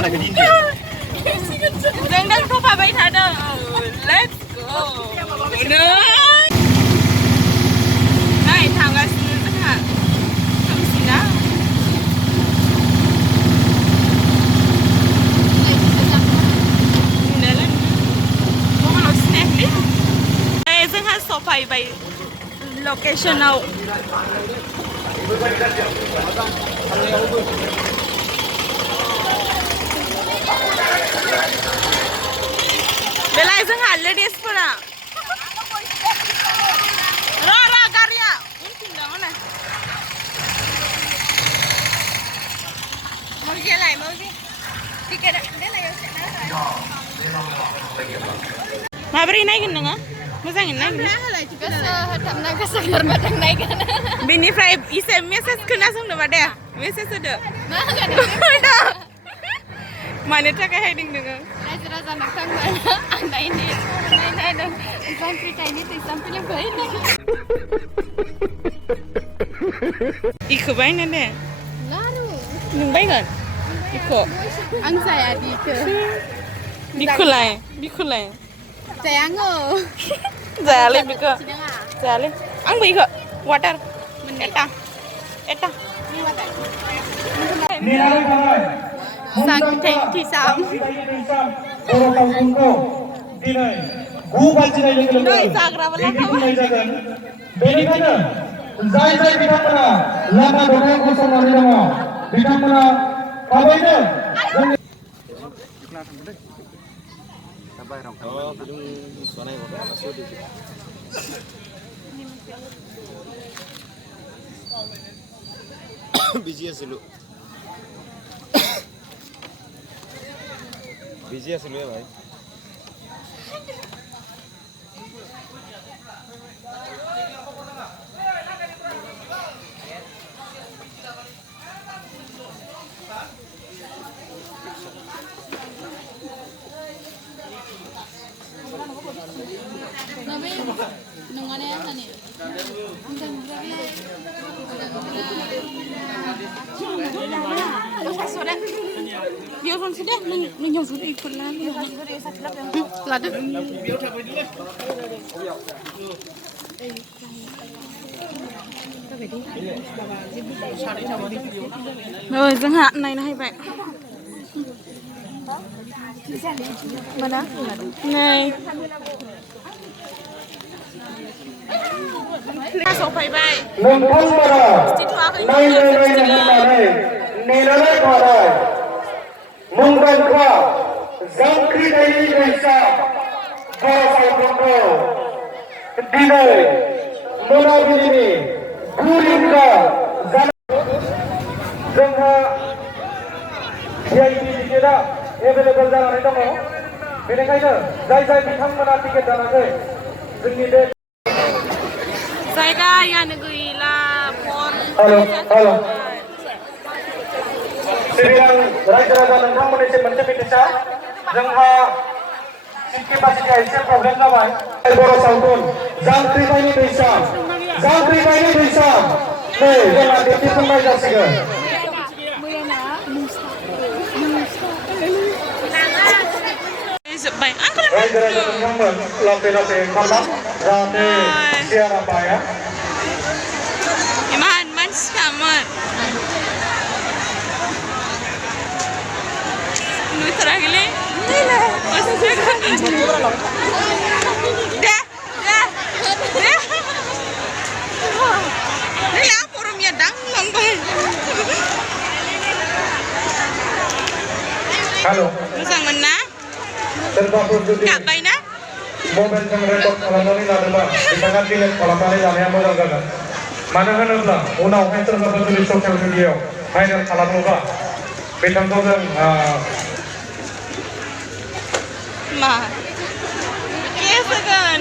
อะไรกันนี่เนี่ยเดินเข้าไปไม่ทันlet's go เนื้อได้ทางกันสินะคะทำสินะเนื้อเล่นพวกเราสแน็คดิซึ่งถ้าโซฟาไปโลเคชั่นเอาBella isn't holidays for now. Ra Garia. Unting lang na. Mogi lai mogi. Tiket Bella yung sana. Mabri naik kan nga? Masa naik? Nahalay juga hadap naga sagar matang naik kan. Bini fry ise message kena sung na bade. Message ada. Nah kan. Mana tak heading dengan? Raja nak tanggal. Anda ini, anda sampai kini tu sampai yang baik ni. Ikut baik ni. Lalu. Nung baik kan? Ikut. Ang saya ikut. Bikulai. Saya anggo. Saya le bikut. Saya le. Ang baik ikut. Water. Eta. Ni water. Sangที่3ด้วยจากเราแล้วค่ะबेनिखायनो जाय बिथांमोना लामा दथायाव गसंनानै दङ बिथांमोना थाबैनो busy আছিলো ভাই Biar orang sudah menyong sudah ikut lagi. Lada. Rồi dừng hạn này là hay vậy. Mana? Này. Số phải vậy. मुंदांखा जांख्रिथायनि दैसा बर'सावथुनखौ दिनै मोनाबिलिनि 9 रिंगा जोंहा VIP टिकेटआ एभेलेबल जानानै दङ बेनिखायनो जाय बिथांमोना टिकेट दानाखै जोंनि बे जायगायानो गैला फन हेलो सिबियां रायजो राजा नोंथांमोननिसिम मोनसे बिदिन्थि जोंहा सिटि बासिया एसे प्रब्लेम जाबाय बर' सावथुन जांख्रिथायनि दैसा नै जोंहा दिन्थिफुंनाय जासिगोन रायजो राजा नोंथांमोन लासै ओंखारलां जाहाथे सियारा बाया Iman mans kamar Nutra gile masih jaga dah ni lah porumnya dang lambai halo musang mana सोरबाफोर जुदि मबाइलजों रेकर्ड खालामनानै लादोंबा बिथाङा डिलिट खालामनानै लानाया मोजां जागोन मानो होनोब्ला उनावहाय सोरबाफोर जुदि ससियेल मिडियायाव भाइरेल खालामोबा बिथांखौ जों मा केस जागोन